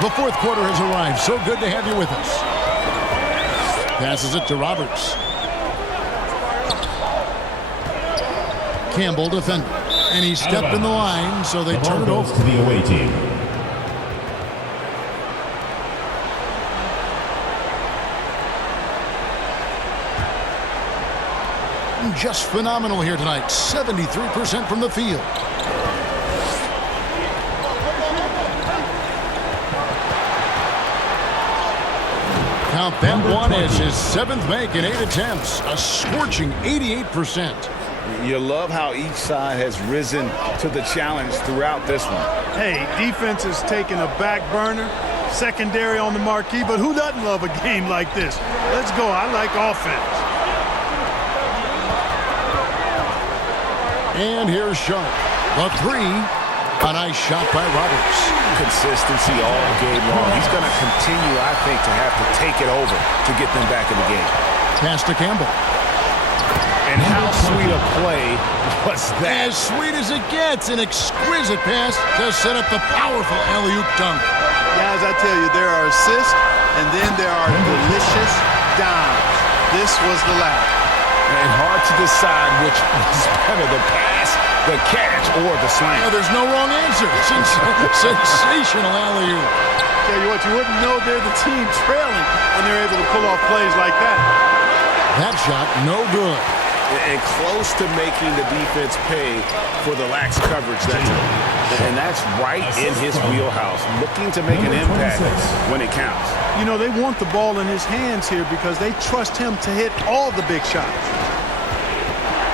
The fourth quarter has arrived. So good to have you with us. Passes it to Roberts. Campbell defending. And he stepped in the line, so they turn it over. To the away team. Just phenomenal here tonight. 73% from the field. Count that one as his seventh make in 8 attempts. A scorching 88%. You love how each side has risen to the challenge throughout this one. Hey, defense is taking a back burner, secondary on the marquee, but who doesn't love a game like this? Let's go. I like offense. And here's Sharp. The three. A nice shot by Roberts. Consistency all game long. He's going to continue, I think, to have to take it over to get them back in the game. Pass to Campbell. And how sweet a play was that? As sweet as it gets. An exquisite pass to set up the powerful alley-oop dunk. Guys, I tell you, there are assists, and then there are delicious dimes. This was the latter. And hard to decide which was better, the pass, the catch, or the slam. Oh, there's no wrong answer. Sensational alley-oop. Tell you what, you wouldn't know they're the team trailing when they're able to pull off plays like that. That shot, no good. And close to making the defense pay for the lax coverage that time. And that's right in his wheelhouse, looking to make an impact when it counts. You know, they want the ball in his hands here because they trust him to hit all the big shots.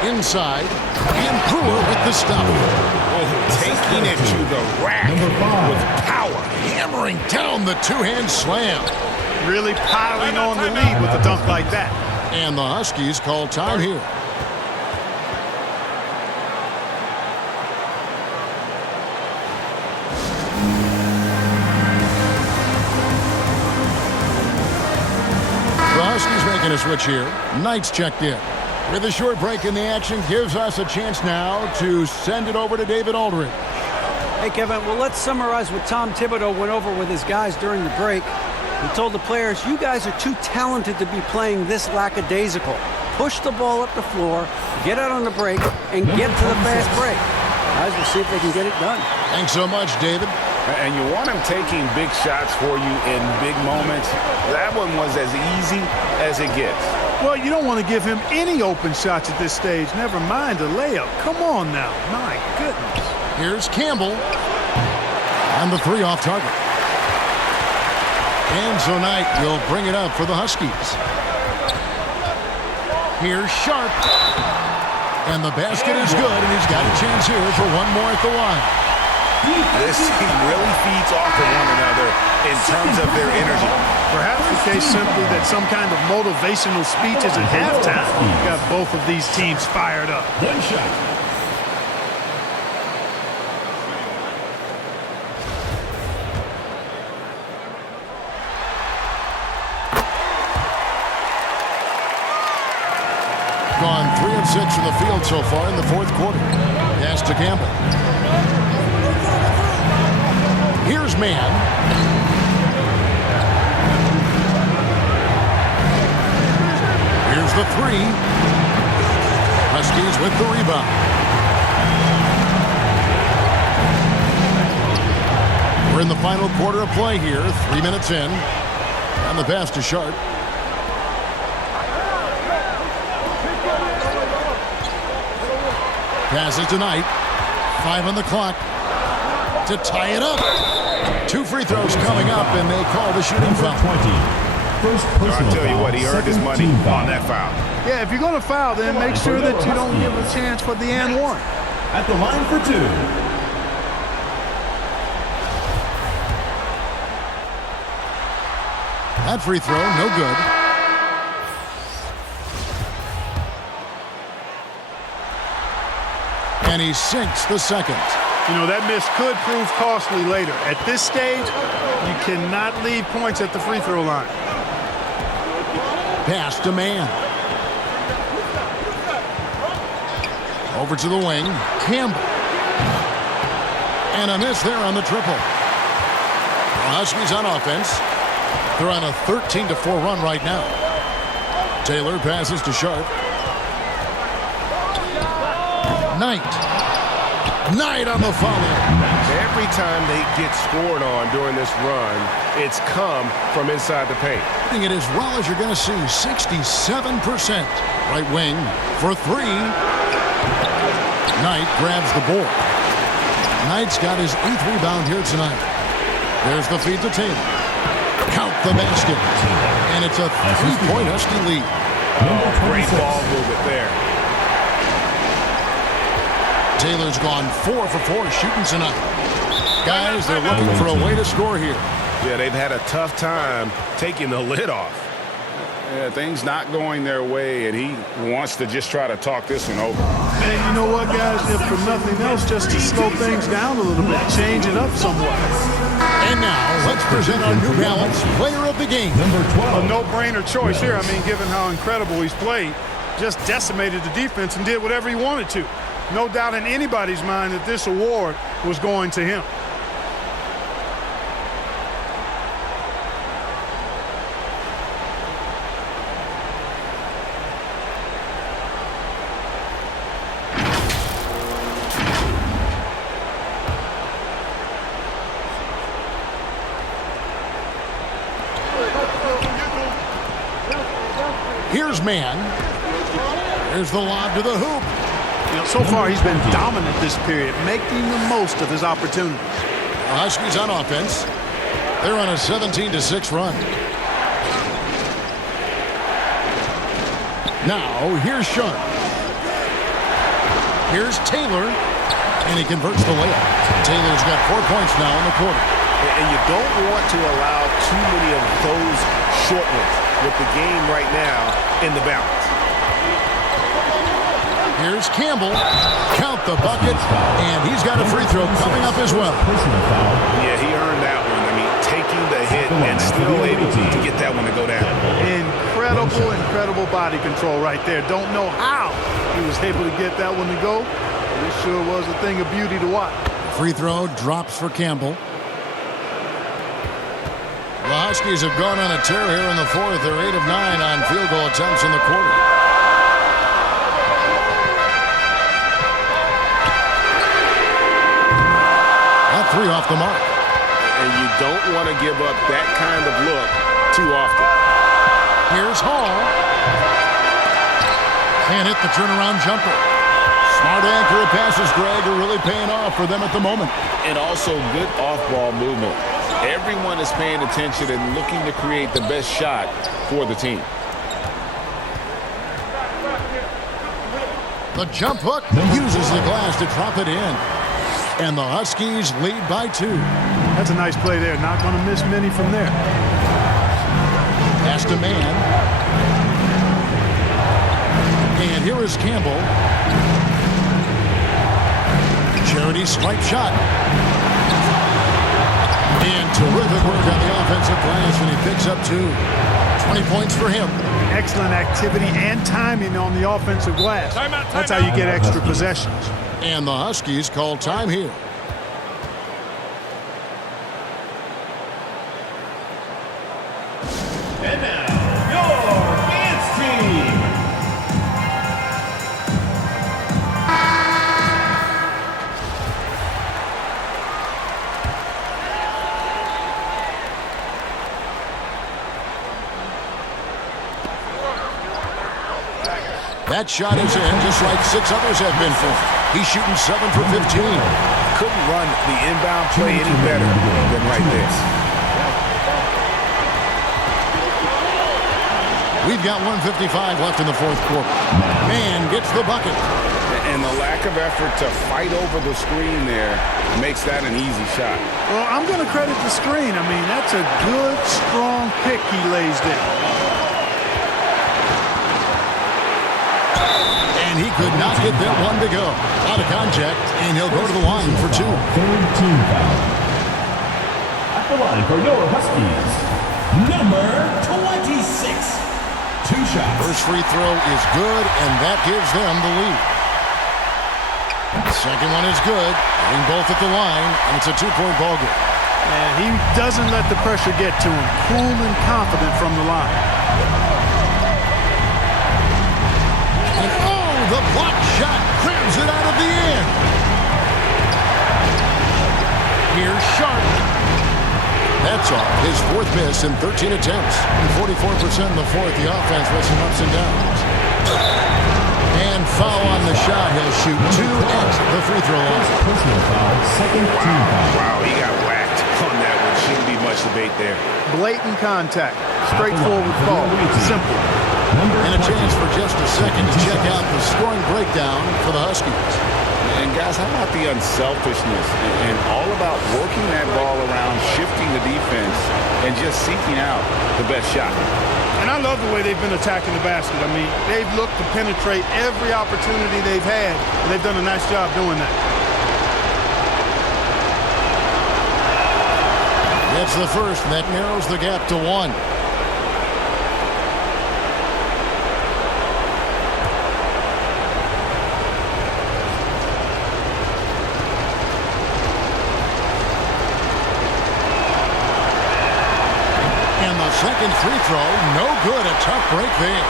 Inside, and Brewer with the stop. Oh, taking it to the rack with power. Hammering down the two-hand slam. Really piling on the lead with a dunk like that. And the Huskies call time here. The Huskies making a switch here. Knight's checked in. With a short break in the action, gives us a chance now to send it over to David Aldridge. Hey, Kevin, well, let's summarize what Tom Thibodeau went over with his guys during the break. He told the players, you guys are too talented to be playing this lackadaisical. Push the ball up the floor, get out on the break, and get to the fast break. Guys, we'll see if they can get it done. Thanks so much, David. And you want him taking big shots for you in big moments. That one was as easy as it gets. Well, you don't want to give him any open shots at this stage. Never mind a layup. Come on now. My goodness. Here's Campbell. And the three off target. And so Knight will bring it up for the Huskies. Here's Sharp. And the basket is good, and he's got a chance here for one more at the line. This team really feeds off of one another in terms of their energy. Perhaps the case simply that some kind of motivational speech is at halftime. You got both of these teams fired up. One shot. Gone 3 of 6 from the field so far in the fourth quarter. Pass to Campbell. Here's Mann. Here's the three. Huskies with the rebound. We're in the final quarter of play here. 3 minutes in. And the pass to Sharp. Passes tonight. 5 on the clock to tie it up. 2 free throws coming up, and they call the shooting foul. 20. First personal I'll tell you foul, what, he earned his money on that foul. Yeah, if you're going to foul, then make sure that you don't give a chance for the and one. At the line for 2. That free throw, no good. And he sinks the second. You know, that miss could prove costly later. At this stage, you cannot leave points at the free throw line. Pass to Mann. Over to the wing. Campbell. And a miss there on the triple. Huskies on offense. They're on a 13-4 run right now. Taylor passes to Sharp. Knight on the follow. Every time they get scored on during this run, it's come from inside the paint. It as well as you're going to see, 67%. Right wing for three. Knight grabs the board. Knight's got his 8th rebound here tonight. There's the feed to Taylor. Count the basket. And it's a 3-point Husky lead. Great ball movement there. Taylor's gone 4 for 4 shooting tonight. Guys, they're looking for a way to score here. Yeah, they've had a tough time taking the lid off. Yeah, things not going their way, and he wants to just try to talk this one over. And you know what, guys? If for nothing else, just to slow things down a little bit, change it up somewhat. And now, let's present our New Balance Player of the Game. Number 12. A no-brainer choice here. I mean, given how incredible he's played, just decimated the defense and did whatever he wanted to. No doubt in anybody's mind that this award was going to him. Here's man. There's the lob to the hoop. You know, so far he's been dominant this period, making the most of his opportunities. The Huskies on offense. They're on a 17-6 run. Now, here's Sharp. Here's Taylor. And he converts the layup. Taylor's got 4 points now in the quarter. And you don't want to allow too many of those short ones with the game right now in the balance. Here's Campbell. Count the bucket. And he's got a free throw coming up as well. Yeah, he earned that one. I mean, taking the hit and still able to get that one to go down. Incredible body control right there. Don't know how he was able to get that one to go. This sure was a thing of beauty to watch. Free throw drops for Campbell. The Huskies have gone on a tear here in the fourth. They're 8 of 9 on field goal attempts in the quarter. That 3 off the mark. And you don't want to give up that kind of look too often. Here's Hall. Can't hit the turnaround jumper. Smart accurate passes, Greg, are really paying off for them at the moment. And also good off-ball movement. Everyone is paying attention and looking to create the best shot for the team. The jump hook uses the glass to drop it in. And the Huskies lead by 2. That's a nice play there. Not going to miss many from there. Pass to man. And here is Campbell. Charity swipe shot. And terrific work on the offensive glass, and he picks up 2. 20 points for him. Excellent activity and timing on the offensive glass. That's how you get extra possessions. And the Huskies call time here. And now, your dance team. That shot is in, just like 6 others have been for. He's shooting 7 for 15. Couldn't run the inbound play any better than right there. We've got 1:55 left in the fourth quarter. Man gets the bucket. And the lack of effort to fight over the screen there makes that an easy shot. Well, I'm going to credit the screen. I mean, that's a good, strong pick he lays down. And he could not get that one to go. Out of contact, and he'll go to the line for 2. Third team foul. At the line for your Huskies, number 26. 2 shots. First free throw is good, and that gives them the lead. Second one is good. Hitting both at the line, and it's a 2-point ball game. And he doesn't let the pressure get to him. Cool and confident from the line. And oh, the block shot clears it out of the air. Here's Sharp. That's off. His fourth miss in 13 attempts. And 44% in the fourth. The offense with some ups and downs. And foul on the shot. He'll shoot two at the free throw line. Personal foul, second team foul. Wow, he got whacked on that one. Shouldn't be much debate there. Blatant contact. Straightforward call. Simple. And a chance for just a second to check out the scoring breakdown for the Huskies. And guys, how about the unselfishness and all about working that ball around, shifting the defense, and just seeking out the best shot. And I love the way they've been attacking the basket. I mean, they've looked to penetrate every opportunity they've had, and they've done a nice job doing that. That's the first, and that narrows the gap to one. Second free throw, no good. A tough break there.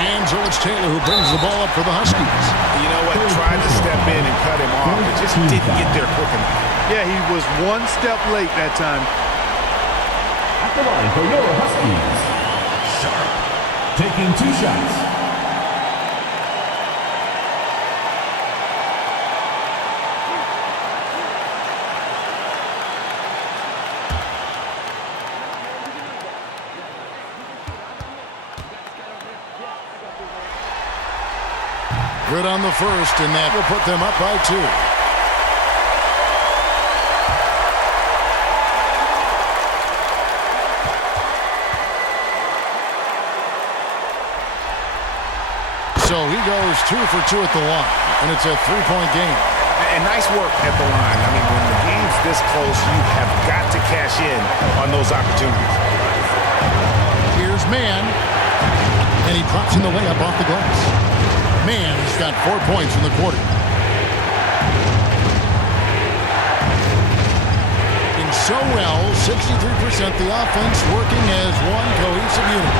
And so it's Taylor who brings the ball up for the Huskies. You know what? Tried to step in and cut him off, but just didn't get there quick enough. Yeah, he was one step late that time. At the line for your Huskies, Sharp. Taking two shots. Good on the first, and that will put them up by two. So he goes 2 for 2 at the line, and it's a three-point game. And nice work at the line. I mean, when the game's this close, you have got to cash in on those opportunities. Here's Mann, and he drops in the layup off the glass. Mann's got 4 points in the quarter. Doing so well, 63% the offense working as one cohesive unit.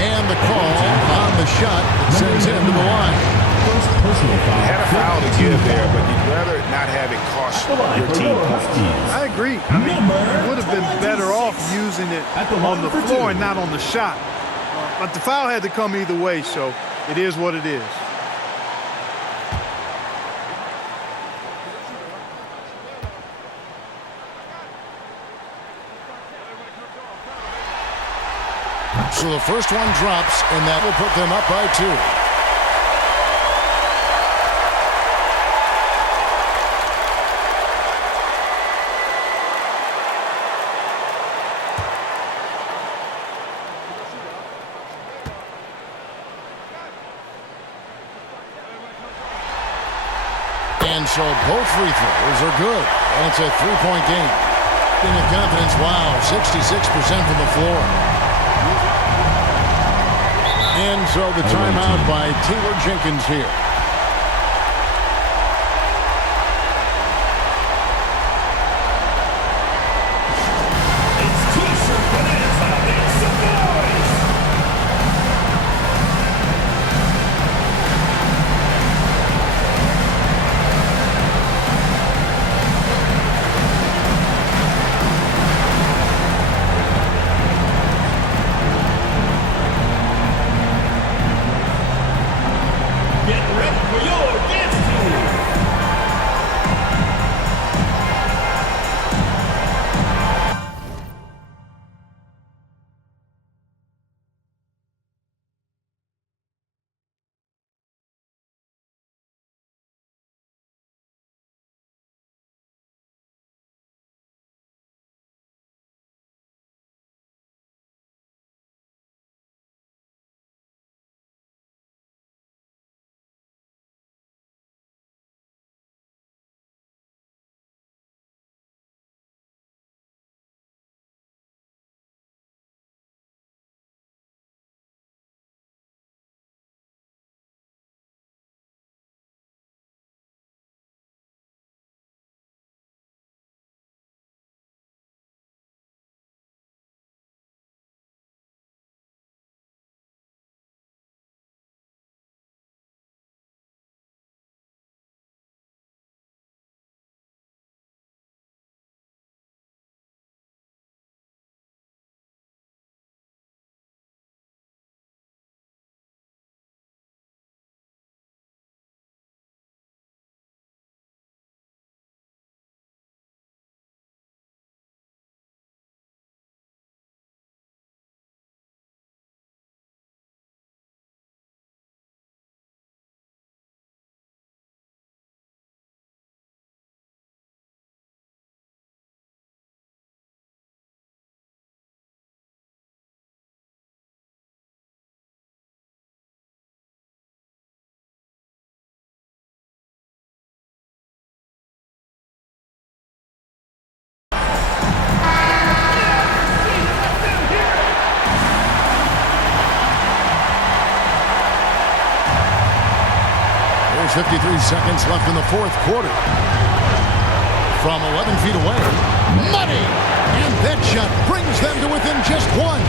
And the call on the shot that sends him to the line. First personal foul. Had a foul to give there, but you'd rather not have it cost your team. I agree. I mean, you would have been better off using it on the floor and not on the shot. But the foul had to come either way, so it is what it is. So the first one drops, and that will put them up by 2. And so both free throws are good. And it's a three-point game. In the confidence, wow, 66% from the floor. And so the timeout by Taylor Jenkins here. It's T-shirt bonanza. Make some noise. Get ready. 53 seconds left in the fourth quarter. From 11 feet away, Money! And that shot brings them to within just one.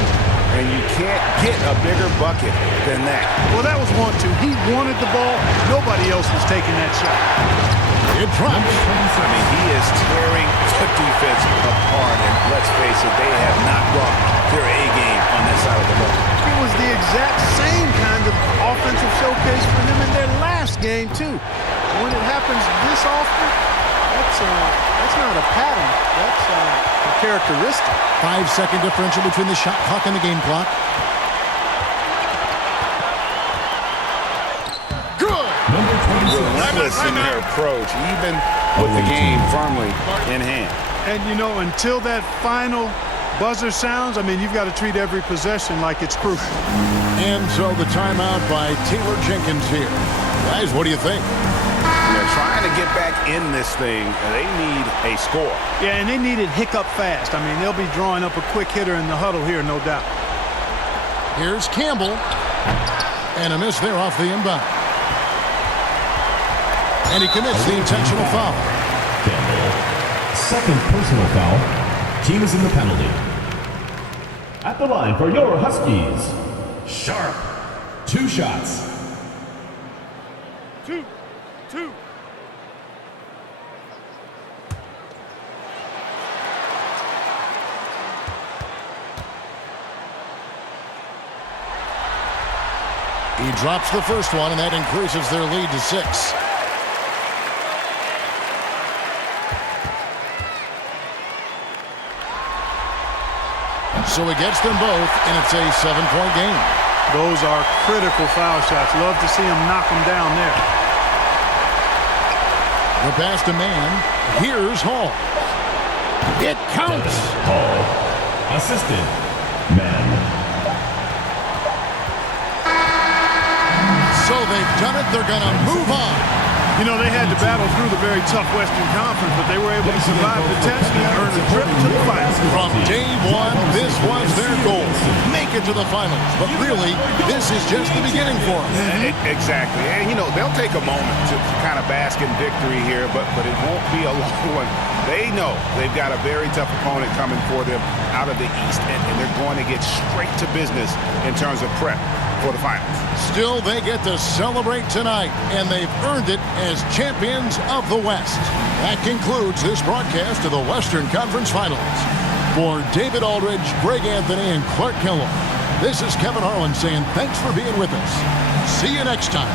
And you can't get a bigger bucket than that. Well, that was 1-2. He wanted the ball. Nobody else was taking that shot. It drops. I mean, he is tearing the defense apart. And let's face it, they have not brought their A game on that side of the ball. It was the exact same kind of offensive showcase for them in their last game, too. When it happens this often, that's not a pattern. That's a characteristic. 5-second differential between the shot clock and the game clock. Good. Relentless in their approach, even with the game firmly in hand. And, you know, until that final buzzer sounds, I mean, you've got to treat every possession like it's crucial. And so the timeout by Taylor Jenkins here. Guys, what do you think? They're trying to get back in this thing. They need a score. Yeah, and they need it hiccup fast. I mean, they'll be drawing up a quick hitter in the huddle here, no doubt. Here's Campbell. And a miss there off the inbound. And he commits the intentional foul. Campbell. Second personal foul. Team is in the penalty. At the line for your Huskies, Sharp. 2 shots. Two. He drops the first one, and that increases their lead to 6. So he gets them both, and it's a 7-point game. Those are critical foul shots. Love to see him knock them down there. The pass to Man. Here's Hall. It counts. Hall. Assisted. Man. So they've done it. They're going to move on. You know, they had to battle through the very tough Western Conference, but they were able to survive the test and earn a trip to the finals. From day one, this was their goal. Make it to the finals. But really, this is just the beginning for them. Exactly. And, you know, they'll take a moment to kind of bask in victory here, but it won't be a long one. They know they've got a very tough opponent coming for them out of the East, and they're going to get straight to business in terms of prep for the finals. Still, they get to celebrate tonight, and they've earned it as champions of the West. That concludes this broadcast of the Western Conference Finals. For David Aldridge, Greg Anthony, and Clark Kellogg, this is Kevin Harlan saying thanks for being with us. See you next time.